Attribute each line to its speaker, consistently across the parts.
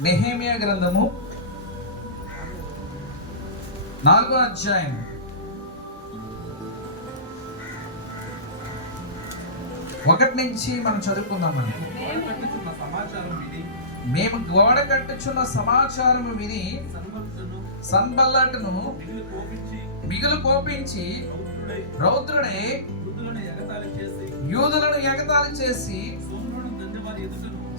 Speaker 1: నెహేమియా గ్రంథము నాలుగో అధ్యాయం. ఒకటి నుంచి మనం
Speaker 2: విని
Speaker 1: మేము గోడ కట్టుచున్న సమాచారం విని సన్బల్లటును
Speaker 2: మిగిలి కోపించి రౌద్రుడై
Speaker 1: యూదులను ఎగతాళి చేసి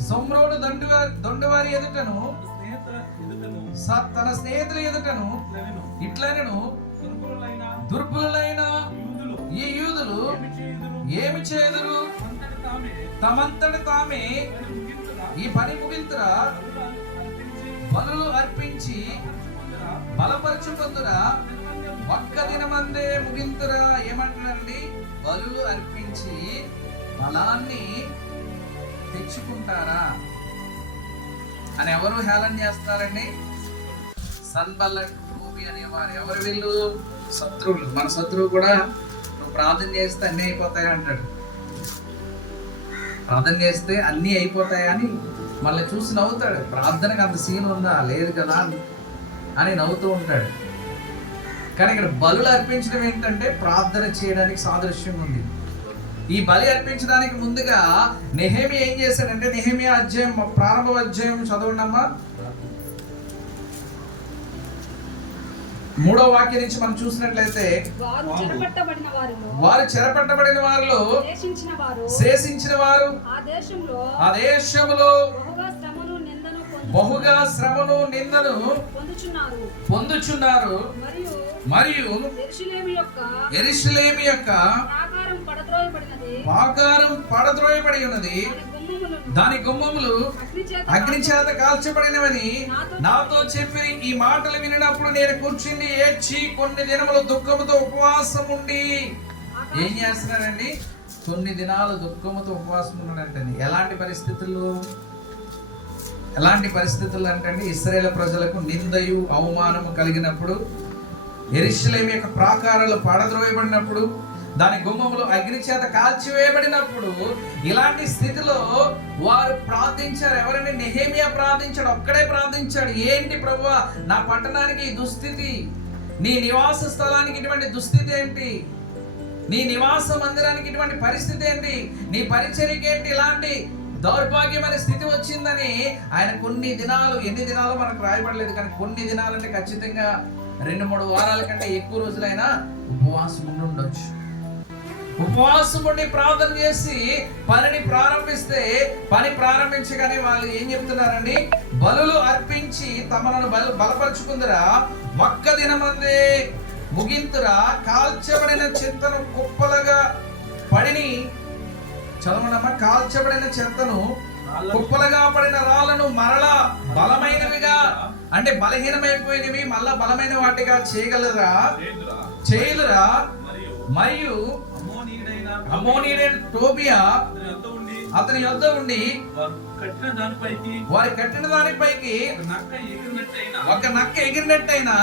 Speaker 2: సొమ్రోడు దండువారి
Speaker 1: దొండవారి ఎదుటను
Speaker 2: తన స్నేహితుల ఎదుటను
Speaker 1: స- తన స్నేహితుల ఎదుటను
Speaker 2: ఇట్లనెను యూదులు
Speaker 1: ఈ యూదులు
Speaker 2: ఏమి
Speaker 1: చేదురు తమంతటి తామే ఈ పని ముగింతురా?
Speaker 2: బలులు అర్పించి
Speaker 1: బలపరచుకుందురా? ఒక్క దినమందే ముగింతురా? ఏమంటారండి బలులు అర్పించి బలాన్ని తెచ్చుకుంటారా? అని ఎవరు హేళన చేస్తారండి? సన్బల్ల భూమి అనేవారు. ఎవరు వీళ్ళు? శత్రువులు. మన శత్రువు కూడా నువ్వు ప్రార్థన చేస్తే అన్నీ అయిపోతాయి అంటాడు. ప్రార్థన చేస్తే అన్నీ అయిపోతాయని మళ్ళీ చూసి నవ్వుతాడు. ప్రార్థనకు అంత సీన్ ఉందా? లేదు కదా అని నవ్వుతూ ఉంటాడు. కానీ ఇక్కడ బలులు అర్పించడం ఏంటంటే ప్రార్థన చేయడానికి సాదృశ్యం ఉంది. ఈ బలి అర్పించడానికి ముందుగా నెహేమి ఏం చేశాడంటే నెహేమి అధ్యాయం ప్రారంభ అధ్యాయం చదవండమ్మా మూడో వాక్యం నుంచి మనం చూసినట్లయితే
Speaker 3: వారు చెరపట్టబడిన వారిలో శేషించిన వారు ఆ దేశంలో బహుగా శ్రమను నిందను పొందుచున్నారు. మరియు
Speaker 1: ఎరిశ్లేమి యొక్క
Speaker 3: ప్రాకారం
Speaker 1: పడద్రోయబడి ఉన్నది
Speaker 3: దాని
Speaker 1: గుమ్మములు
Speaker 3: అగ్ని చేత
Speaker 1: కాల్చబడినవని నాతో చెప్పి ఈ మాటలు వినినప్పుడు నేను కూర్చుని ఏడ్చి కొన్ని దినములు దుఃఖముతో ఉపవాసం ఉండి ఏం చేస్తున్నాడండి కొన్ని దినాలు దుఃఖముతో ఉపవాసం ఉన్నాడంటండి ఎలాంటి పరిస్థితులు ఎలాంటి పరిస్థితులు అంటే ఇస్రాయేల్ ప్రజలకు నిందయు అవమానము కలిగినప్పుడు ఎరిశలేం యొక్క ప్రాకారాలు పడద్రోయబడినప్పుడు దాని గుమ్మములు అగ్ని చేత కాల్చివేయబడినప్పుడు ఇలాంటి స్థితిలో వారు ప్రార్థించారు. ఎవరైనా? నెహేమియా ప్రార్థించాడు. ఒక్కడే ప్రార్థించాడు. ఏంటి ప్రభు నా పట్టణానికి ఈ దుస్థితి. నీ నివాస స్థలానికి ఇటువంటి దుస్థితి ఏంటి? నీ నివాస మందిరానికి ఇటువంటి పరిస్థితి ఏంటి? నీ పరిచర్యకి ఏంటి ఇలాంటి దౌర్భాగ్యమైన స్థితి వచ్చిందని ఆయన కొన్ని దినాలు ఎన్ని దినాలు మనకు రాయబడలేదు కానీ కొన్ని దినాలంటే ఖచ్చితంగా రెండు మూడు వారాల కంటే ఎక్కువ రోజులైనా ఉపవాసం ఉండి ఉండొచ్చు. ఉపవాసం ఉండి ప్రార్థన చేసి పనిని ప్రారంభిస్తే పని ప్రారంభించగానే వాళ్ళు ఏం చెప్తున్నారండి? బలులు అర్పించి తమను బల బలపరుచుకుందిరా. ఒక్క దినమందే ముగింతురా. కాల్చబడిన చింతను కుప్పలుగా పడిని చదవనమ్మా కాల్చబడిన చెత్తను కుప్పలుగా పడిన రాళ్ళను మరలా బలమైనవిగా అంటే బలహీనమైపోయినవి మళ్ళా బలమైన వాటిగా చేయగలరా?
Speaker 2: చేయుదురా.
Speaker 1: చేయలురా
Speaker 2: మరియు అమోనీయుడైన
Speaker 1: టోబియా
Speaker 2: అతని యొద్ద ఉండి వారు కట్టిన దానిపైకి
Speaker 1: వారి కట్టిన దానిపైకి
Speaker 2: ఒక నక్క ఎగిరినట్టయినా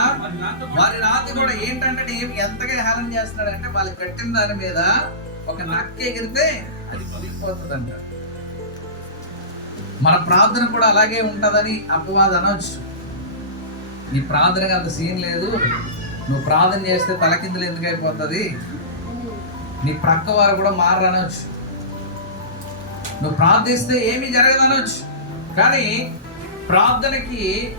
Speaker 1: వారి రాతి కూడా ఏంటంటే ఎంతగా హేళన చేస్తున్నాడంటే వాళ్ళు కట్టిన దాని మీద ఒక నక్క ఎగిరితే అది కులిపోతుందంట మన ప్రార్థన కూడా అలాగే ఉంటుందని అపవాద అనవచ్చు నీ ప్రార్థనకి అంత సీన్ లేదు. నువ్వు ప్రార్థన చేస్తే తలకిందులు ఎందుకు అయిపోతుంది? నీ ప్రక్క వారు కూడా మారనొచ్చు నువ్వు ప్రార్థిస్తే ఏమీ జరగదనొచ్చు కానీ ప్రార్థనకి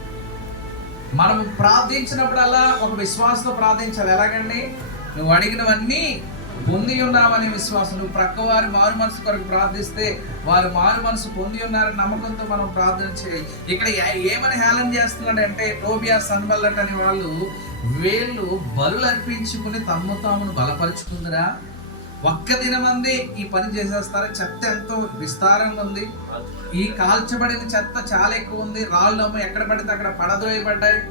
Speaker 1: మనం ప్రార్థించినప్పుడల్లా ఒక విశ్వాసంతో ప్రార్థించాలి. ఎలాగండి? నువ్వు అడిగినవన్నీ పొంది ఉన్నావనే విశ్వాసం. నువ్వు ప్రక్క వారి మారు మనసు కొరకు ప్రార్థిస్తే వారు మారు మనసు పొంది ఉన్నారని నమ్మకంతో మనం ప్రార్థన చేయాలి. ఇక్కడ ఏమని హేళన చేస్తున్నాడంటే టోబియా సన్బల్లట్ అనే వాళ్ళు వీళ్ళు బరులు అర్పించుకుని తమ్ము తామును బలపరుచుకుందిరా. ఒక్క దినమంది ఈ పని చేసేస్తారు. చెత్త ఎంతో విస్తారంగా ఉంది. ఈ కాల్చబడిన చెత్త చాలా ఎక్కువ ఉంది. రాళ్ళు ఎక్కడ పడితే అక్కడ పడద్రోయబడ్డాయి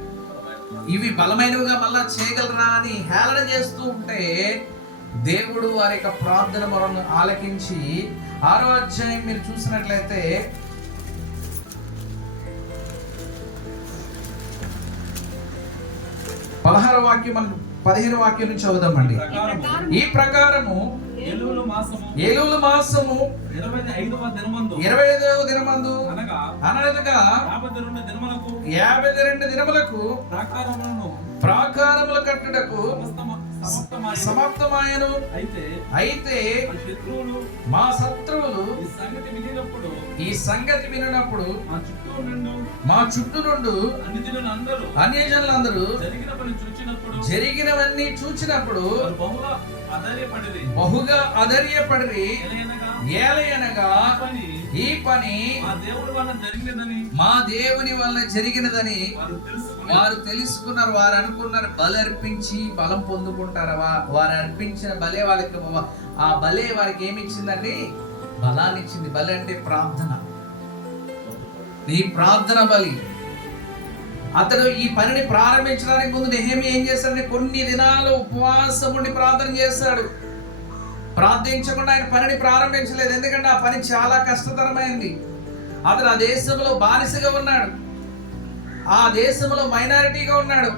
Speaker 1: ఇవి బలమైనవిగా మళ్ళా చేయగలరా అని హేళన చేస్తూ ఉంటే దేవుడు వారి యొక్క ప్రార్థన మొరను ఆలకించి ఆరో అధ్యాయం మీరు చూసినట్లయితే పదహార వాక్యం మనం పదిహేను వాక్యం నుంచి చదువుదామండి.
Speaker 3: ఈ ప్రకారం
Speaker 1: ఈ ప్రకారము ఏలుల మాసము
Speaker 2: ఇరవై ఐదవ దినమందు అనగా యాభై రెండు దినములకు
Speaker 1: ప్రాకారముల కట్టుటకు
Speaker 2: సమాప్తమాయెను. అయితే
Speaker 1: అయితే
Speaker 2: మా శత్రువులు
Speaker 1: మా శత్రువులు
Speaker 2: ఈ సంగతి వినినప్పుడు
Speaker 1: ఈ సంగతి వినప్పుడు
Speaker 2: మా చుట్టూ నుండి
Speaker 1: మా చుట్టూ నుండి
Speaker 2: అన్ని దినులు అందరూ
Speaker 1: అన్యజనులందరూ
Speaker 2: జరిగిన పని చూచినప్పుడు
Speaker 1: జరిగినవన్నీ చూచినప్పుడు
Speaker 2: బహుగా ఆధార్యపడిరి
Speaker 1: బహుగా అధైర్యపడి ఏలయనగా
Speaker 2: ఈ పని మా జరిగినదని
Speaker 1: దేవుని వలన జరిగినదని
Speaker 2: వారు తెలుసుకుని
Speaker 1: వారు తెలుసుకున్నారు వారు అనుకున్నారు బలి అర్పించి బలం పొందుకుంటారు? వా- వారు అర్పించిన బలే వాళ్ళకి ఆ బలే వారికి ఏమి ఇచ్చిందండి? బలాన్ని ఇచ్చింది. బలి అంటే ప్రార్థన. నీ ప్రార్థన బలి. అతడు ఈ పనిని ప్రారంభించడానికి ముందు నెహేమి ఏం చేశాడంటే కొన్ని దినాలు ఉపవాసం ఉండి ప్రార్థన చేశాడు. ప్రార్థించకుండా ఆయన పనిని ప్రారంభించలేదు. ఎందుకంటే ఆ పని చాలా కష్టతరమైంది. అతను ఆ దేశంలో బానిసగా ఉన్నాడు. ఆ దేశంలో మైనారిటీగా ఉన్నాడు.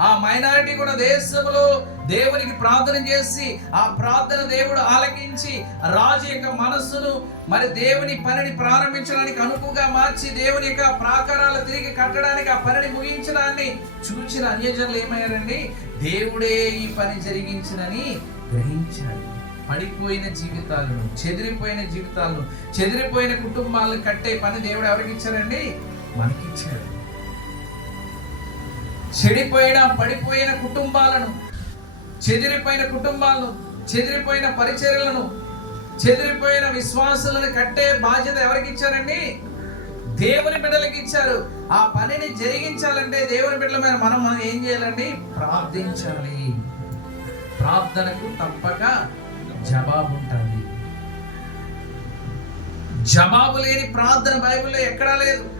Speaker 1: ఆ మైనారిటీ కూడా దేశంలో దేవునికి ప్రార్థన చేసి ఆ ప్రార్థన దేవుడు ఆలకించి రాజు యొక్క మనస్సును మరి దేవుని పనిని ప్రారంభించడానికి అనుకుగా మార్చి దేవుని యొక్క ప్రాకారాలు తిరిగి కట్టడానికి ఆ పనిని ముగించడాన్ని చూచిన అన్యజనులు ఏమయ్యారండి? దేవుడే ఈ పని జరిగించినని గ్రహించాడు. పడిపోయిన జీవితాలను చెదిరిపోయిన జీవితాలను చెదిరిపోయిన కుటుంబాలను కట్టే పని దేవుడు ఎవరికి ఇచ్చారండి? మనకిచ్చాడు. చెడిపోయిన పడిపోయిన కుటుంబాలను చెదిరిపోయిన కుటుంబాలను చెదిరిపోయిన పరిచర్యలను చెదిరిపోయిన విశ్వాసులను కట్టే బాధ్యత ఎవరికి ఇచ్చారండి? దేవుని బిడ్డలకి ఇచ్చారు. ఆ పనిని జరిగించాలంటే దేవుని బిడ్డల మీద మనం మనం ఏం చేయాలండి? ప్రార్థించాలి. ప్రార్థనకు తప్పక జవాబు ఉంటుంది జవాబు లేని ప్రార్థన బైబిల్లో ఎక్కడా లేదు.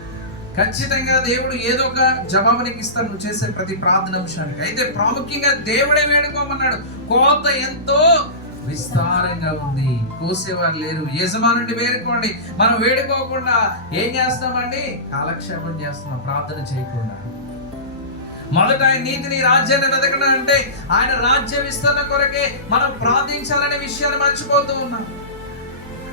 Speaker 1: ఖచ్చితంగా దేవుడు ఏదో ఒక జవాబు నీకు ఇస్తాడు నువ్వు చేసే ప్రతి ప్రార్థన అంశానికి. అయితే ప్రాముఖ్యంగా దేవుడే వేడుకోమన్నాడు. కోత ఎంతో విస్తారంగా ఉంది. కోసేవారు లేరు. యజమానుడిని వేడుకోండి. మనం వేడుకోకుండా ఏం చేస్తామండి? కాలక్షేపం చేస్తున్నాం. ప్రార్థన చేయకుండా. మొదట ఆయన నీతిని రాజ్యాన్ని వెతకడం అంటే ఆయన రాజ్య విస్తరణ కొరకే మనం ప్రార్థించాలనే విషయాన్ని మర్చిపోతూ ఉన్నాం.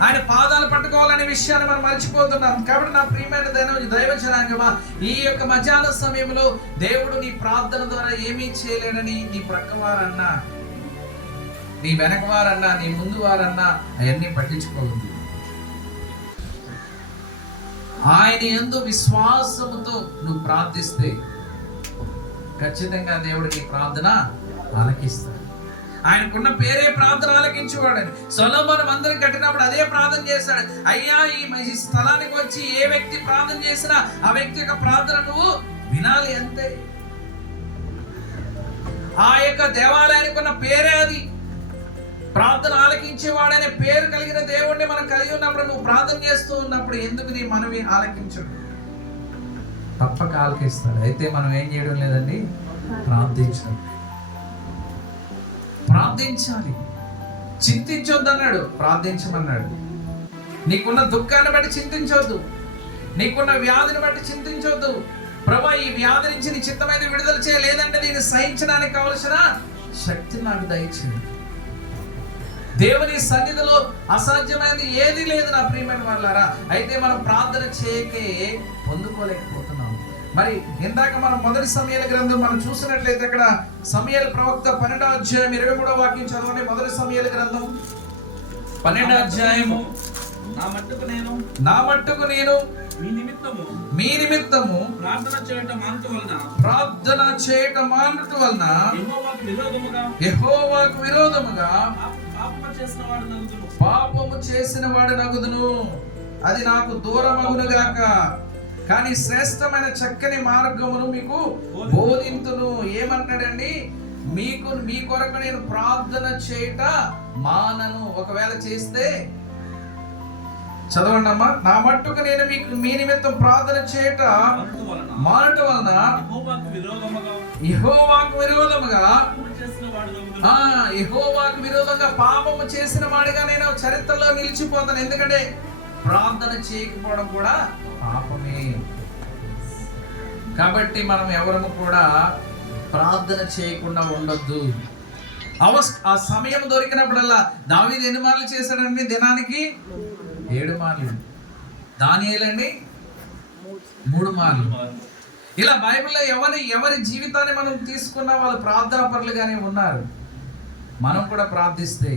Speaker 1: ఆయన పాదాలు పట్టుకోవాలనే విషయాన్ని మనం మర్చిపోతున్నాం. కాబట్టి నా ప్రియమైన దైవ దైవజనాంగమా ఈ యొక్క మధ్యాహ్న సమయంలో దేవుడు నీ ప్రార్థన ద్వారా ఏమీ చేయలేనని నీ ప్రక్కవారన్నా నీ వెనకవారన్నా నీ ముందు వారన్నా అవన్నీ పట్టించుకోవద్దు. ఆయన ఎందు విశ్వాసముతో నువ్వు ప్రార్థిస్తే ఖచ్చితంగా దేవుడికి ప్రార్థన ఆలకిస్తాడు. ఆయనకున్న పేరే ప్రార్థన ఆలకించేవాడని. సొలొమోను అందరం కట్టినప్పుడు అదే ప్రార్థన చేశాడు. అయ్యా ఈ ఈ స్థలానికి వచ్చి ఏ వ్యక్తి ప్రార్థన చేసినా ఆ వ్యక్తి యొక్క ప్రార్థన నువ్వు వినాలి అంతే. ఆ యొక్క దేవాలయానికి ఉన్న పేరే అది. ప్రార్థన ఆలకించేవాడనే పేరు కలిగిన దేవుణ్ణి మనం కలిగి ఉన్నప్పుడు నువ్వు ప్రార్థన చేస్తూ ఉన్నప్పుడు ఎందుకు నీ మనవి ఆలకించడు? తప్పక ఆలకిస్తాడు. అయితే మనం ఏం చేయడం లేదండి? ప్రార్థించడం ప్రార్థించాలి. చింతించొద్దు అన్నాడు ప్రార్థించమన్నాడు. నీకున్న దుఃఖాన్ని బట్టి చింతించొద్దు. నీకున్న వ్యాధిని బట్టి చింతించొద్దు. ప్రభా ఈ వ్యాధి నుంచి నీ చిత్తమైన విడుదల చేయలేదంటే దీన్ని సహించడానికి కావలసిన శక్తి నాకు దయచేయండి దేవుని సన్నిధిలో అసాధ్యమైనది ఏది లేదు నా ప్రియమైన వాళ్ళారా అయితే మనం ప్రార్థన చేయకే పొందుకోలేకపోతున్నాం మరి ఇందాక మనం మొదటి సమయాల గ్రంథం మనం చూసినట్లయితే అక్కడ సమయాల ప్రవక్త పన్నెండో అధ్యాయం ఇరవై మూడో వాక్యం చదవండి. మొదటి సమయాల గ్రంథం పన్నెండో అధ్యాయము.
Speaker 2: నా మట్టుకు నేను.
Speaker 1: నా మట్టుకు నేను.
Speaker 2: మీ నిమిత్తము.
Speaker 1: మీ నిమిత్తము.
Speaker 2: ప్రార్థన చేయటం మానట వలన.
Speaker 1: ప్రార్థన చేయటం మానుట వలన
Speaker 2: యెహోవాకు విరోధముగా.
Speaker 1: యెహోవాకు విరోధముగా
Speaker 2: పాప- పాపము చేసిన వాడు నలుగురు
Speaker 1: పాపము చేసిన వాడు నగుదును. అది నాకు దూరమగును గాక కానీ శ్రేష్టమైన చక్కని మార్గమును మీకు బోధింతును. ఏమంటాడండి మీకు మీ కొరకు నేను ప్రార్థన చేయట మానను. ఒకవేళ చేస్తే చదవండి అమ్మా. నా మట్టుకు నేను మీకు మీ నిమిత్తం ప్రార్థన చేయట
Speaker 2: మానుట వలన. యెహోవాకు విరోధముగా
Speaker 1: యెహోవాకు విరోధంగా పాపము చేసిన వాడిగా నేను చరిత్రలో నిలిచిపోతాను. ఎందుకంటే ప్రార్థన చేయకపోవడం కూడా పాపమే కాబట్టి మనం ఎవరము కూడా ప్రార్థన చేయకుండా ఉండొద్దు. అవస్ ఆ సమయం దొరికినప్పుడల్లా దావీది ఎన్ని మార్లు చేశాడండి దినానికి? ఏడు మార్లు. దానియేలండి? మూడు మార్లు. ఇలా బైబిల్లో ఎవరి ఎవరి జీవితాన్ని మనం తీసుకున్నా వాళ్ళు ప్రార్థన పనులుగానే ఉన్నారు. మనం కూడా ప్రార్థిస్తే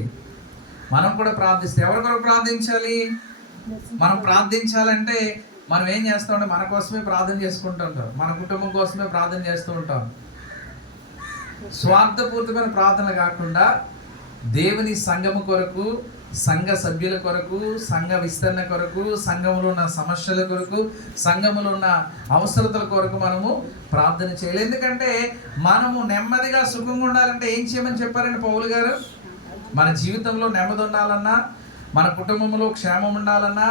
Speaker 1: మనం కూడా ప్రార్థిస్తే ఎవరికొరకు ప్రార్థించాలి? మనం ప్రార్థించాలంటే మనం ఏం చేస్తూ ఉంటాం మన కోసమే ప్రార్థన చేసుకుంటూ ఉంటాం. మన కుటుంబం కోసమే ప్రార్థన చేస్తూ ఉంటాం. స్వార్థపూరితమైన ప్రార్థన కాకుండా దేవుని సంఘము కొరకు సంఘ సభ్యుల కొరకు సంఘ విస్తరణ కొరకు సంఘంలో ఉన్న సమస్యల కొరకు సంఘంలో ఉన్న అవసరతల కొరకు మనము ప్రార్థన చేయాలి. ఎందుకంటే మనము నెమ్మదిగా సుఖంగా ఉండాలంటే ఏం చేయమని చెప్పారండి పౌలు గారు? మన జీవితంలో నెమ్మది ఉండాలన్నా మన కుటుంబంలో క్షేమం ఉండాలన్నా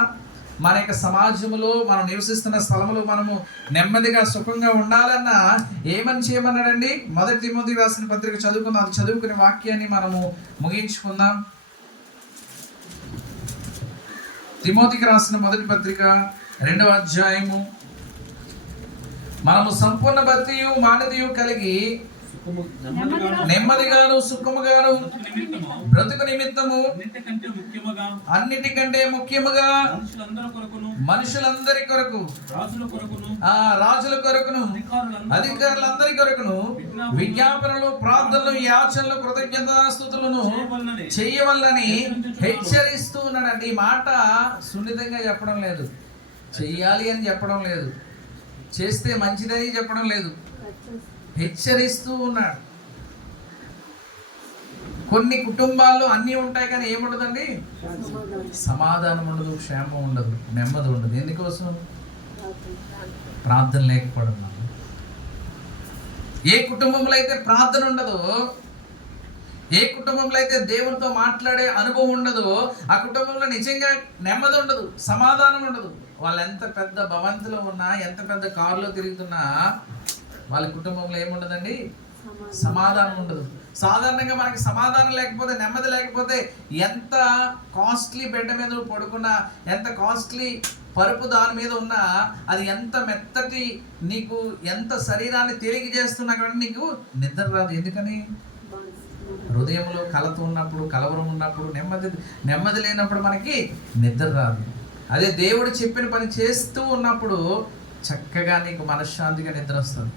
Speaker 1: మన యొక్క సమాజంలో మనం నివసిస్తున్న స్థలంలో మనము నెమ్మదిగా సుఖంగా ఉండాలన్నా ఏమని చేయమన్నాడండి? మొదటి తిమోతి రాసిన పత్రిక చదువుకుందాం. అది చదువుకునే వాక్యాన్ని మనము ముగించుకుందాం. తిమోతికి రాసిన మొదటి పత్రిక రెండవ అధ్యాయము. మనము సంపూర్ణ భక్తియు మానదియు కలిగి
Speaker 2: నెమ్మదిగాను
Speaker 1: నెమ్మదిగాను సుఖముగాను.
Speaker 2: నిమిత్తము.
Speaker 1: బ్రతుకు నిమిత్తము.
Speaker 2: అన్నిటికంటే ముఖ్యముగా మనుషులందరి
Speaker 1: కొరకు.
Speaker 2: రాజుల కొరకును
Speaker 1: ఆ రాజుల కొరకును
Speaker 2: అధికారులందరి
Speaker 1: కొరకును విజ్ఞాపనలు ప్రార్థనలు యాచనలు కృతజ్ఞతాస్తుతులను
Speaker 2: చేయవలనని
Speaker 1: చేయవల్లని హెచ్చరిస్తూ ఉన్నాడండి. ఈ మాట సున్నితంగా చెప్పడం లేదు. చెయ్యాలి అని చెప్పడం లేదు. చేస్తే మంచిదని చెప్పడం లేదు. హెచ్చరిస్తూ ఉన్నాడు. కొన్ని కుటుంబాల్లో అన్నీ ఉంటాయి కానీ ఏముండదండి? సమాధానం ఉండదు క్షేమం ఉండదు నెమ్మది ఉండదు. ఎందుకోసం? ప్రార్థన లేకపోవడం ఏ కుటుంబంలో అయితే ప్రార్థన ఉండదో ఏ కుటుంబంలో అయితే దేవునితో మాట్లాడే అనుభవం ఉండదో ఆ కుటుంబంలో నిజంగా నెమ్మది ఉండదు సమాధానం ఉండదు. వాళ్ళు ఎంత పెద్ద భవంతిలో ఉన్నా ఎంత పెద్ద కారులో తిరుగుతున్నా వాళ్ళ కుటుంబంలో ఏముండదండి? సమాధానం. ఉండదు. సాధారణంగా మనకి సమాధానం లేకపోతే నెమ్మది లేకపోతే ఎంత కాస్ట్లీ బెడ్ మీద పడుకున్నా ఎంత కాస్ట్లీ పరుపు దాని మీద ఉన్నా అది ఎంత మెత్తటి నీకు ఎంత శరీరాన్ని తేలిక చేస్తున్నా కానీ నీకు నిద్ర రాదు. ఎందుకని? హృదయంలో కలత ఉన్నప్పుడు కలవరం ఉన్నప్పుడు నెమ్మది నెమ్మది లేనప్పుడు మనకి నిద్ర రాదు. అదే దేవుడు చెప్పిన పని చేస్తూ ఉన్నప్పుడు చక్కగా నీకు మనశ్శాంతిగా నిద్ర వస్తుంది.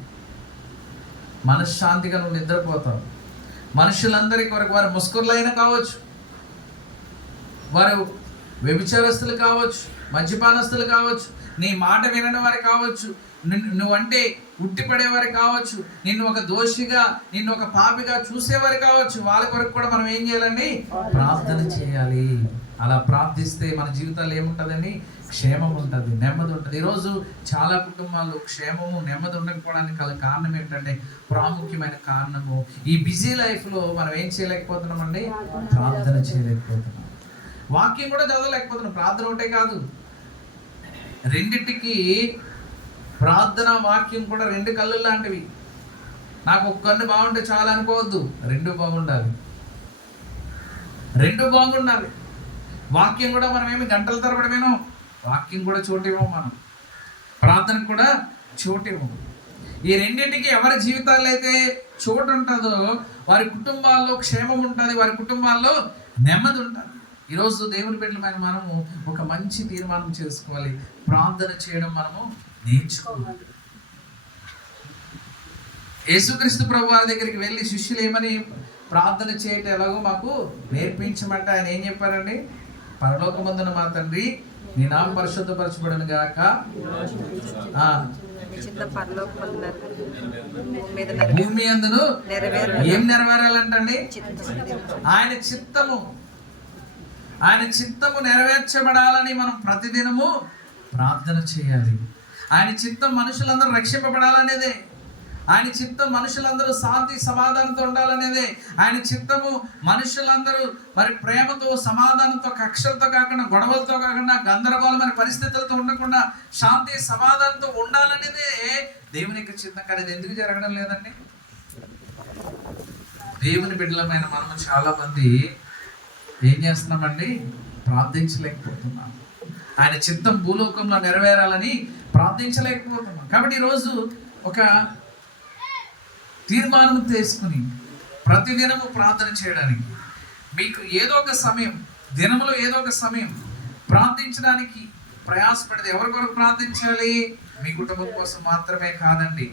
Speaker 1: మనశ్శాంతిగా నువ్వు నిద్రపోతావు. మనుషులందరి కొరకు వారు ముస్కుర్లైనా కావచ్చు. వారు వ్యభిచారస్తులు కావచ్చు మద్యపానస్తులు కావచ్చు నీ మాట వినని వారు కావచ్చు నువ్వంటే ఉట్టిపడేవారు కావచ్చు నిన్ను ఒక దోషిగా నిన్ను ఒక పాపిగా చూసేవారు కావచ్చు. వాళ్ళ కొరకు కూడా మనం ఏం చేయాలండి? ప్రార్థన చేయాలి. అలా ప్రార్థిస్తే మన జీవితాలు ఏముంటుందండి? క్షేమం ఉంటుంది నెమ్మది ఉంటుంది. ఈరోజు చాలా కుటుంబాలు క్షేమము నెమ్మది ఉండకపోవడానికి గల కారణం ఏంటంటే ప్రాముఖ్యమైన కారణము. ఈ బిజీ లైఫ్లో మనం ఏం చేయలేకపోతున్నామండి? ప్రార్థన చేయలేకపోతున్నాం. వాక్యం కూడా చదవలేకపోతున్నాం. ప్రార్థన ఒకటే కాదు. రెండింటికి ప్రార్థన వాక్యం కూడా రెండు కళ్ళు లాంటివి. నాకు ఒక కన్ను బాగుంటే చాలా అనుకోవద్దు. రెండు బాగుండాలి. రెండు బాగుండాలి. వాక్యం కూడా మనం ఏమి గంటల తరబడి వినం వాక్యం కూడా చోటివ్వం మనం. ప్రార్థన కూడా చోటివ్వం ఈ రెండింటికి ఎవరి జీవితాల్లో అయితే చోటు ఉంటుందో వారి కుటుంబాల్లో క్షేమం ఉంటుంది వారి కుటుంబాల్లో నెమ్మది ఉంటుంది. ఈరోజు దేవుని బిడ్డలమైన మనము ఒక మంచి తీర్మానం చేసుకోవాలి. ప్రార్థన చేయడం మనము నేర్చుకోవాలి. యేసుక్రీస్తు ప్రభు వారి దగ్గరికి వెళ్ళి శిష్యులు ఏమని ప్రార్థన చేయటం ఎలాగో మాకు నేర్పించమంటే ఆయన ఏం చెప్పారండి? పరలోకమందున మా తండ్రి నీ నామ పరిశుద్ధపరచబడను గాక.
Speaker 4: భూమి
Speaker 1: అందును ఏం నెరవేరాలంటండి? ఆయన చిత్తము. ఆయన చిత్తము నెరవేర్చబడాలని మనం ప్రతిదినము ప్రార్థన చేయాలి. ఆయన చిత్తం మనుషులందరూ రక్షింపబడాలనేదే. ఆయన చిత్తం మనుషులందరూ శాంతి సమాధానంతో ఉండాలనేదే. ఆయన చిత్తము మనుషులందరూ మరి ప్రేమతో సమాధానంతో కక్షలతో కాకుండా గొడవలతో కాకుండా గందరగోళమైన పరిస్థితులతో ఉండకుండా శాంతి సమాధానంతో ఉండాలనేదే దేవుని యొక్క చిత్తం. కానీ ఇది ఎందుకు జరగడం లేదండి? దేవుని బిడ్డలమైన మనము చాలా మంది ఏం చేస్తున్నామండి? ప్రార్థించలేకపోతున్నాం. ఆయన చిత్తం భూలోకంలో నెరవేరాలని ప్రార్థించలేకపోతున్నాం. కాబట్టి ఈరోజు ఒక తీర్మానం తీసుకుని ప్రతిదినము ప్రార్థన చేయడానికి. మీకు ఏదో ఒక సమయం దినములో ఏదో ఒక సమయం ప్రార్థించడానికి ప్రయాసపడితే ఎవరి కొరకు ప్రార్థించాలి? మీ కుటుంబం కోసం మాత్రమే కాదండి.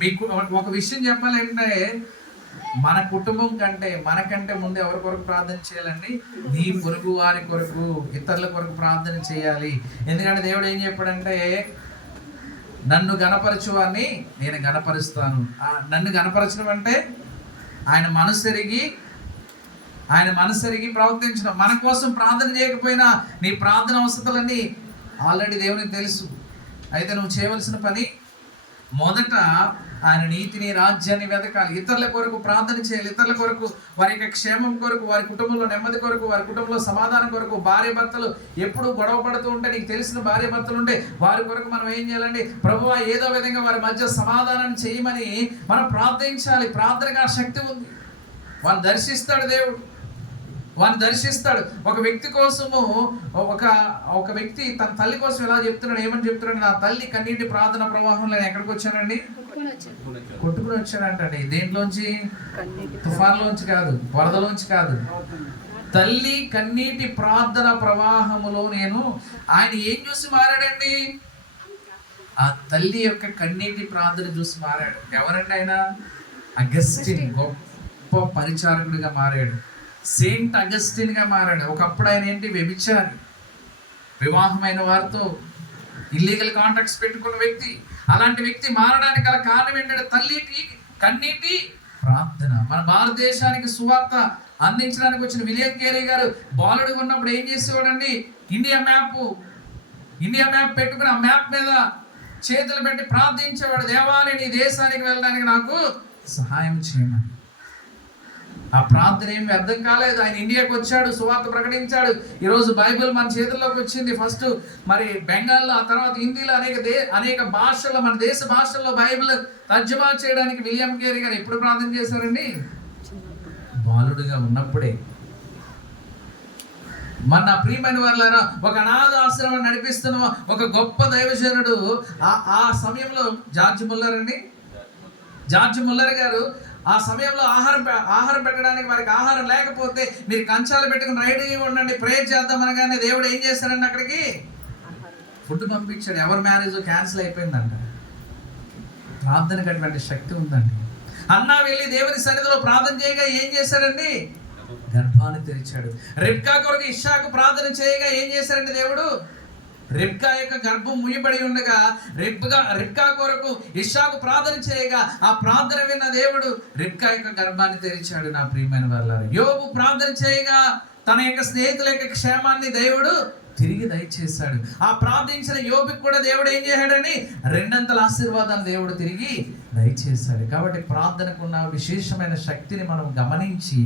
Speaker 1: మీకు ఒక విషయం చెప్పాలంటే మన కుటుంబం కంటే మనకంటే ముందు ఎవరి కొరకు ప్రార్థన చేయాలండి? నీ పొరుగు వారి కొరకు ఇతరుల కొరకు ప్రార్థన చేయాలి. ఎందుకంటే దేవుడు ఏం చెప్పాడంటే నన్ను గణపరచువాన్ని నేను గణపరుస్తాను. నన్ను గణపరచడం అంటే ఆయన మనసెరిగి ఆయన మనసెరిగి ప్రవర్తించడం. మన కోసం ప్రార్థన చేయకపోయినా నీ ప్రార్థన అవసరాలన్నీ ఆల్రెడీ దేవునికి తెలుసు. అయితే నువ్వు చేయవలసిన పని మొదట ఆయన నీతిని రాజ్యాన్ని వెతకాలి. ఇతరుల కొరకు ప్రార్థన చేయాలి. ఇతరుల కొరకు వారి యొక్క క్షేమం కొరకు వారి కుటుంబంలో నెమ్మది కొరకు వారి కుటుంబంలో సమాధానం కొరకు భార్య భర్తలు ఎప్పుడు గొడవ పడుతూ ఉంటే నీకు తెలిసిన భార్య భర్తలు ఉంటే వారి కొరకు మనం ఏం చేయాలండి? ప్రభు ఏదో విధంగా వారి మధ్య సమాధానం చేయమని మనం ప్రార్థించాలి. ప్రార్థనగా శక్తి ఉంది. వాళ్ళు దర్శిస్తాడు దేవుడు. వాడిని దర్శిస్తాడు. ఒక వ్యక్తి కోసము ఒక ఒక వ్యక్తి తన తల్లి కోసం ఎలా చెప్తున్నాడు ఏమని చెప్తున్నాడు నా తల్లి కన్నీటి ప్రార్థన ప్రవాహం నేను ఎక్కడికి వచ్చానండి?
Speaker 3: కొట్టుకుని
Speaker 1: వచ్చానంటండి. దేంట్లోంచి? తుఫాన్లోంచి కాదు వరదలోంచి కాదు. తల్లి కన్నీటి ప్రార్థన ప్రవాహములో నేను ఆయన ఏం చూసి మారాడండి? ఆ తల్లి యొక్క కన్నీటి ప్రార్థన చూసి మారాడు. ఎవరండి ఆయన? అగస్టిన్ గొప్ప పరిచారకుడిగా మారాడు. సెయింట్ అగస్టిన్గా మారాడు. ఒకప్పుడు ఆయన ఏంటి? వ్యభిచారి. వివాహమైన వారితో ఇల్లీగల్ కాంట్రాక్ట్స్ పెట్టుకున్న వ్యక్తి. అలాంటి వ్యక్తి మారడానికి గల కారణం ఏంటంటే తల్లిటి కన్నీటి ప్రార్థన. మన భారతదేశానికి సువార్త అందించడానికి వచ్చిన విలియం కేరీ గారు బాలుడు ఉన్నప్పుడు ఏం చేసేవాడండి? ఇండియా మ్యాప్ ఇండియా మ్యాప్ పెట్టుకుని ఆ మ్యాప్ మీద చేతులు పెట్టి ప్రార్థించేవాడు. దేవాలయ నీ దేశానికి వెళ్ళడానికి నాకు సహాయం చేయమని. ఆ ప్రార్థన ఏమి అర్థం కాలేదు. ఆయన ఇండియాకి వచ్చాడు సువార్త ప్రకటించాడు. ఈరోజు బైబిల్ మన చేతుల్లోకి వచ్చింది. ఫస్ట్ మరి బెంగాల్లో ఆ తర్వాత హిందీలో అనేక దే అనేక భాషల్లో మన దేశ భాషల్లో బైబిల్ తర్జుమా చేయడానికి విలియం కేరీ గారు ఎప్పుడు ప్రార్థన చేశారండి? బాలుడుగా ఉన్నప్పుడే. మన ప్రియమైన వాళ్ళారా ఒక అనాథ ఆశ్రమం నడిపిస్తున్న ఒక గొప్ప దైవజనుడు ఆ ఆ సమయంలో జార్జ్ ముల్లర్ అండి? జార్జ్ ముల్లర్ గారు ఆ సమయంలో ఆహారం ఆహారం పెట్టడానికి వారికి ఆహారం లేకపోతే మీరు కంచాలు పెట్టుకుని రైడ్ ఉండండి ప్రేయర్ చేద్దాం అనగానే దేవుడు ఏం చేశారండి అక్కడికి? ఫుడ్ పంపించాడు. ఎవరి మ్యారేజ్ క్యాన్సిల్ అయిపోయిందంట. ప్రార్థనకు అటువంటి శక్తి ఉందండి. అన్నా వెళ్ళి దేవుని సన్నిధిలో ప్రార్థన చేయగా ఏం చేశారండి గర్భాన్ని తెరిచాడు. రిప్కా కొరకు ఇషాకు ప్రార్థన చేయగా ఏం చేశారండి దేవుడు? రిబ్కా యొక్క గర్భం ముయ్యబడి ఉండగా రిబ్గా రిబ్కా కొరకు ఇషాకు ప్రార్థన చేయగా ఆ ప్రార్థన విన్న దేవుడు రిబ్కా యొక్క గర్భాన్ని తెరిచాడు నా ప్రియమైన వాళ్ళ యోగు ప్రార్థన చేయగా తన యొక్క స్నేహితుల యొక్క క్షేమాన్ని దేవుడు తిరిగి దయచేశాడు. ఆ ప్రార్థించిన యోబికి కూడా దేవుడు ఏం చేశాడని రెండంతల ఆశీర్వాదాన్ని దేవుడు తిరిగి దయచేశాడు. కాబట్టి ప్రార్థనకు ఉన్న విశేషమైన శక్తిని మనం గమనించి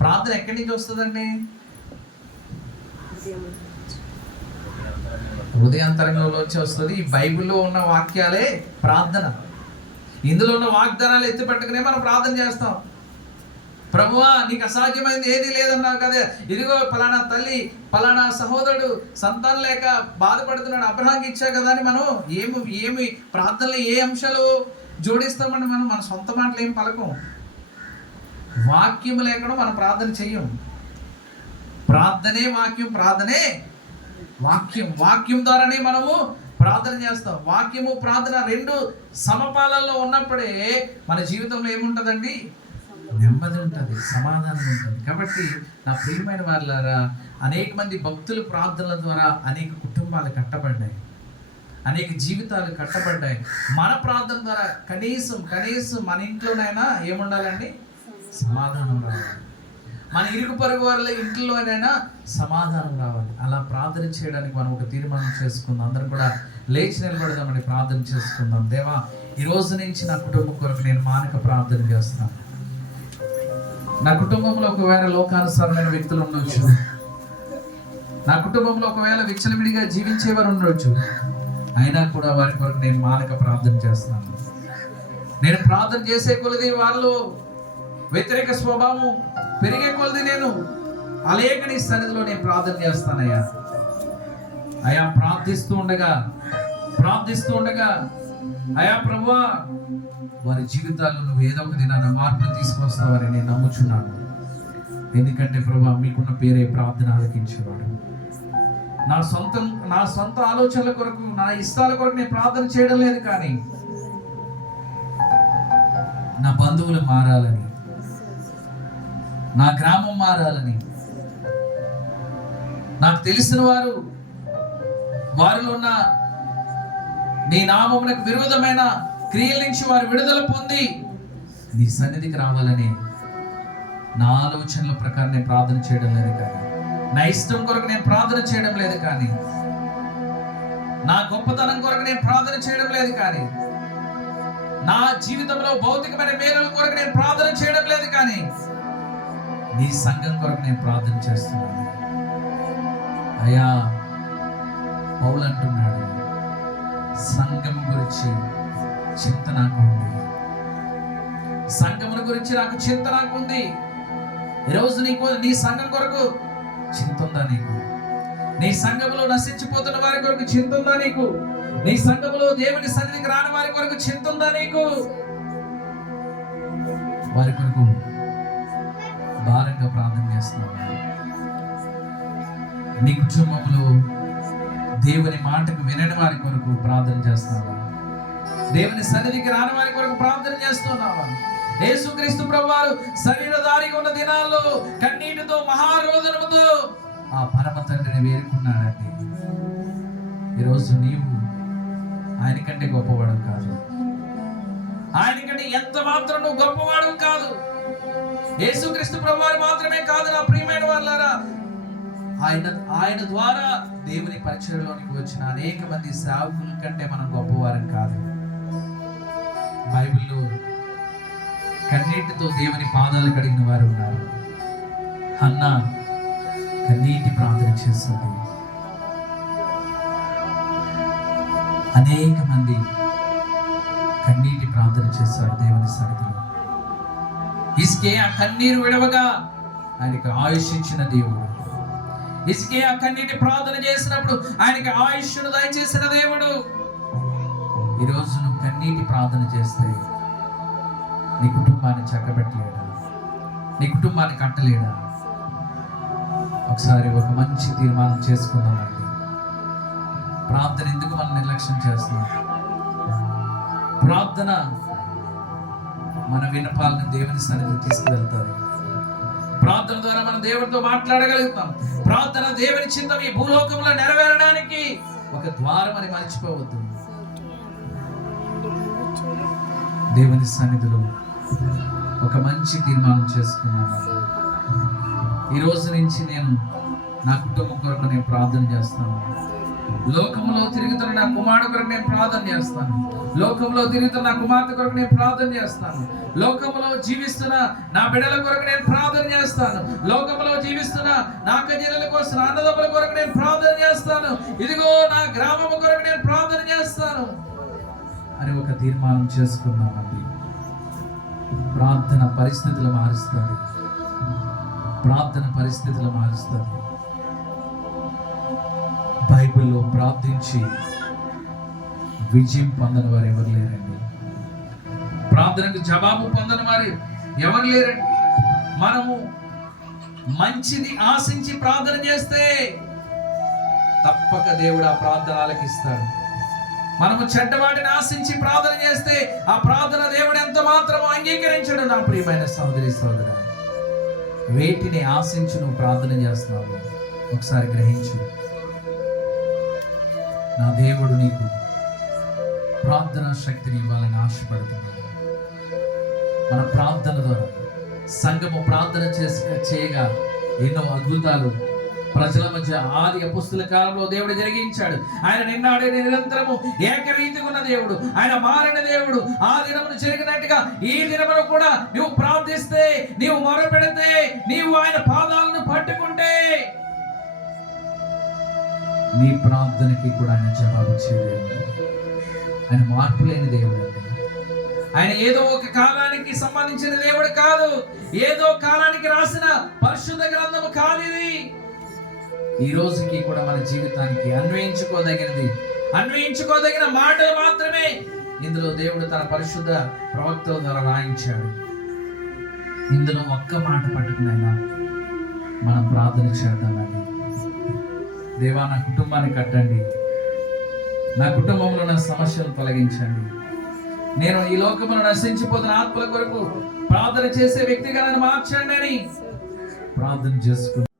Speaker 1: ప్రార్థన ఎక్కడి నుంచి వస్తుందండి? హృదయాంతరంగంలోంచి వస్తుంది. ఈ బైబిల్లో ఉన్న వాక్యాలే ప్రార్థన. ఇందులో ఉన్న వాగ్దానాలు ఎత్తిపెట్టుకునే మనం ప్రార్థన చేస్తాం. ప్రభువా నీకు అసాధ్యమైంది ఏది లేదన్నావు కదా. ఇదిగో పలానా తల్లి పలానా సహోదరుడు సంతానం లేక బాధపడుతున్నాడు. అబ్రహాంకి ఇచ్చావు కదా అని మనం ఏమి ఏమి ప్రార్థనలు ఏ అంశాలు జోడిస్తామని మనం మన సొంత మాటలు ఏం పలకం. వాక్యం లేకుండా మనం ప్రార్థన చెయ్యం. ప్రార్థనే వాక్యం ప్రార్థనే వాక్యం వాక్యం ద్వారానే మనము ప్రార్థన చేస్తాం. వాక్యము ప్రార్థన రెండు సమపాలల్లో ఉన్నప్పుడే మన జీవితంలో ఏముంటుందండి? నెమ్మది ఉంటుంది సమాధానం ఉంటుంది. కాబట్టి నా ప్రియమైన వాళ్ళారా అనేక మంది భక్తుల ప్రార్థనల ద్వారా అనేక కుటుంబాలు కట్టబడ్డాయి. అనేక జీవితాలు కట్టబడ్డాయి. మన ప్రార్థన ద్వారా కనీసం కనీసం మన ఇంట్లోనైనా ఏముండాలండి? సమాధానం రావాలి. మన ఇరుగు పరుగు వాళ్ళ ఇంట్లోనైనా సమాధానం రావాలి అలా ప్రార్థన చేయడానికి మనం ఒక తీర్మానం చేసుకుందాం. అందరం కూడా లేచి నిలబడదామని ప్రార్థన చేసుకుందాం. దేవా ఈ రోజు నుంచి నా కుటుంబం కొరకు నేను మానక ప్రార్థన చేస్తాను నా కుటుంబంలో ఒకవేళ లోకానుసారమైన వ్యక్తులు ఉండొచ్చు. నా కుటుంబంలో ఒకవేళ విచ్చలవిడిగా జీవించేవారు ఉండొచ్చు. అయినా కూడా వారి కొరకు నేను మానక ప్రార్థన చేస్తాను నేను ప్రార్థన చేసే కొలది వాళ్ళు వ్యతిరేక స్వభావం పెరిగే కొలది నేను. అలేఖని సన్నిధిలో నేను ప్రార్థన చేస్తానయ్యా. అయా ప్రార్థిస్తూ ఉండగా ప్రార్థిస్తూ ఉండగా అయా ప్రభువా వారి జీవితాల్లో నువ్వు ఏదో ఒక దినాన మార్పును తీసుకొస్తావని నేను నమ్ముచున్నాను. ఎందుకంటే ప్రభా మీకున్న పేరే ప్రార్థన ఆలకించేవాడు. నా సొంత నా సొంత ఆలోచనల కొరకు నా ఇష్టాల కొరకు నేను ప్రార్థన చేయడం లేదు కానీ నా బంధువులు మారాలని నా గ్రామం మారాలని. నాకు తెలిసిన వారు వారిలో ఉన్న నీ నామమునకు విరోధమైన క్రియల నుంచి వారు విడుదల పొంది నీ సన్నిధికి రావాలని నా ఆలోచనల ప్రకారం నేను ప్రార్థన చేయడం లేదు కానీ నా ఇష్టం కొరకు నేను ప్రార్థన చేయడం లేదు కానీ నా గొప్పతనం కొరకు నేను ప్రార్థన చేయడం లేదు కానీ నా జీవితంలో భౌతికమైన మేలుల కొరకు నేను ప్రార్థన చేయడం లేదు కానీ నీ సంఘం కొరకు నేను ప్రార్థన చేస్తున్నాను. అయ్యా పౌలు అంటున్నాడు సంఘం గురించి చింత నాకు ఉంది. సంఘముల గురించి నాకు చింత నాకు ఉంది. ఈరోజు నీకు నీ సంఘం కొరకు చింత ఉందా నీకు? నీ సంఘములో నశించిపోతున్న వారి కొరకు చింత ఉందా నీకు? నీ సంఘములో దేవుని సన్నిధికి రాని వారి కొరకు చింత ఉందా నీకు? వారి కొరకు భారంగా ప్రార్థన చేస్తున్నావు నీ కుటుంబంలో దేవుని మాటకు వినని వారి కొరకు ప్రార్థన చేస్తున్నావా దేవుని సన్నిధికి రాని వారి కొరకు ప్రార్థన చేస్తున్నావా యేసుక్రీస్తు ప్రభువారు శరీరధారిగా ఉన్న దినాల్లో కన్నీటితో మహారోదనముతో ఆ పరమ తండ్రిని వేరుకున్నాడండి ఈరోజు నీవు ఆయన కంటే గొప్పవాడు కాదు. ఆయన కంటే ఎంత మాత్రం నువ్వు గొప్పవాడు కాదు. యేసుక్రీస్తు ప్రభువారు మాత్రమే కాదు నా ప్రియమైన వాళ్ళారా ఆయన ఆయన ద్వారా దేవుని పరిచయలోనికి వచ్చిన అనేక మంది సేవకుల కంటే మనం గొప్పవారం కాదు. బైబిల్లో కన్నీటితో దేవుని పాదాలు కడిగిన వారు ఉన్నారు. అన్న కన్నీటి ప్రార్థన చేస్తుంది. అనేక మంది కన్నీటి ప్రార్థన చేస్తారు దేవుని సన్నిధిలో. ఇసుకే ఆ కన్నీరు విడవగా ఆయనకి ఆయుష్ ఇచ్చిన దేవుడు. ఇసుకే ఆ కన్నీటి ప్రార్థన చేసినప్పుడు ఆయనకి ఆయుష్ను దయచేసిన దేవుడు. ఈరోజు నువ్వు కన్నీటి ప్రార్థన చేస్తే నీ కుటుంబాన్ని చక్కబెట్టలేడా? నీ కుటుంబాన్ని కట్టలేడా? ఒకసారి ఒక మంచి తీర్మానం చేసుకుందామండి ప్రార్థన ఎందుకు మనం నిర్లక్ష్యం చేస్తున్నాం? ప్రార్థన మన వినపాలను దేవుని సన్నిధికి తీసుకువెళ్తారు. ప్రార్థన ద్వారా మనం దేవుడితో మాట్లాడగలుగుతాం. ప్రార్థన దేవుని చింత ఈ భూలోకంలో నెరవేరడానికి ఒక ద్వారం అని మర్చిపోవద్దు. దేవుని సన్నిధిలో ఒక మంచి తీర్మానం చేసుకున్నాను ఈ రోజు నుంచి నేను నా కుటుంబం కొరకు నేను ప్రార్థన చేస్తాను. లోకంలో తిరుగుతున్న నా కుమారుడు కొరకు నేను ప్రార్థన చేస్తాను. లోకంలో తిరుగుతున్న నా కుమార్తె కొరకు నేను ప్రార్థన చేస్తాను. లోకంలో జీవిస్తున్న నా బిడ్డల కొరకు నేను ప్రార్థన చేస్తాను. లోకంలో జీవిస్తున్న నా కజీల కోసం అన్నదమ్ముల కొరకు నేను ప్రార్థన చేస్తాను. ఇదిగో నా గ్రామం కొరకు నేను ప్రార్థన చేస్తాను. అని ఒక తీర్మానం చేసుకున్నామండి. ప్రార్థన పరిస్థితులు మారుస్తుంది ప్రార్థన పరిస్థితులు మారుస్తుంది బైబిల్లో ప్రార్థించి విజయం పొందని వారు ఎవరు లేరండి? ప్రార్థనకు జవాబు పొందని వారు ఎవరు లేరండి? మనము మంచిది ఆశించి ప్రార్థన చేస్తే తప్పక దేవుడు ఆ ప్రార్థన ఆలకిస్తాడు మనము చెడ్డవాటిని ఆశించి ప్రార్థన చేస్తే ఆ ప్రార్థన దేవుడు ఎంత మాత్రం అంగీకరించడు నా ప్రియమైన సోదరి సోదర వేటిని ఆశించు నువ్వు ప్రార్థన చేస్తున్నావు ఒకసారి గ్రహించు. నా దేవుడు నీకు ప్రార్థనా శక్తిని ఇవ్వాలని ఆశపడుతున్నాను మన ప్రార్థన ద్వారా సంఘము ప్రార్థన చేసి చేయగా ఎన్నో అద్భుతాలు ప్రజల మధ్య ఆది అపుస్తుల కాలంలో దేవుడు జరిగించాడు. ఆయన నిన్నాడే నిరంతరము ఏకరీతిగా ఉన్న దేవుడు. ఆయన మారిన దేవుడు. ఆ దినమును జరిగినట్టుగా ఈ దినమును కూడా నువ్వు ప్రార్థిస్తే నీవు మొరపెడితే నీవు ఆయన పాదాలను పట్టుకుంటే నీ ప్రార్థనకి కూడా ఆయన జవాబు చేయలేదు. ఆయన మార్పు లేని దేవుడు ఆయన ఏదో ఒక కాలానికి సంబంధించిన దేవుడు కాదు. ఏదో కాలానికి రాసిన పరిశుద్ధ గ్రంథము కాదు ఇది. ఈ రోజుకి కూడా మన జీవితానికి అన్వయించుకోదగినది. అన్వయించుకోదగిన మాటలు మాత్రమే ఇందులో దేవుడు తన పరిశుద్ధ ప్రవక్తల ద్వారా రాయించాడు. ఇందులో ఒక్క మాట పట్టుకునైనా మనం ప్రార్థన చేద్దామని దేవా నా కుటుంబాన్ని కట్టండి. నా కుటుంబంలో ఉన్న సమస్యలు తొలగించండి. నేను ఈ లోకంలో నశించిపోతున్న ఆత్మల కొరకు ప్రార్థన చేసే వ్యక్తిగా నన్ను మార్చండి అని ప్రార్థన చేసుకుని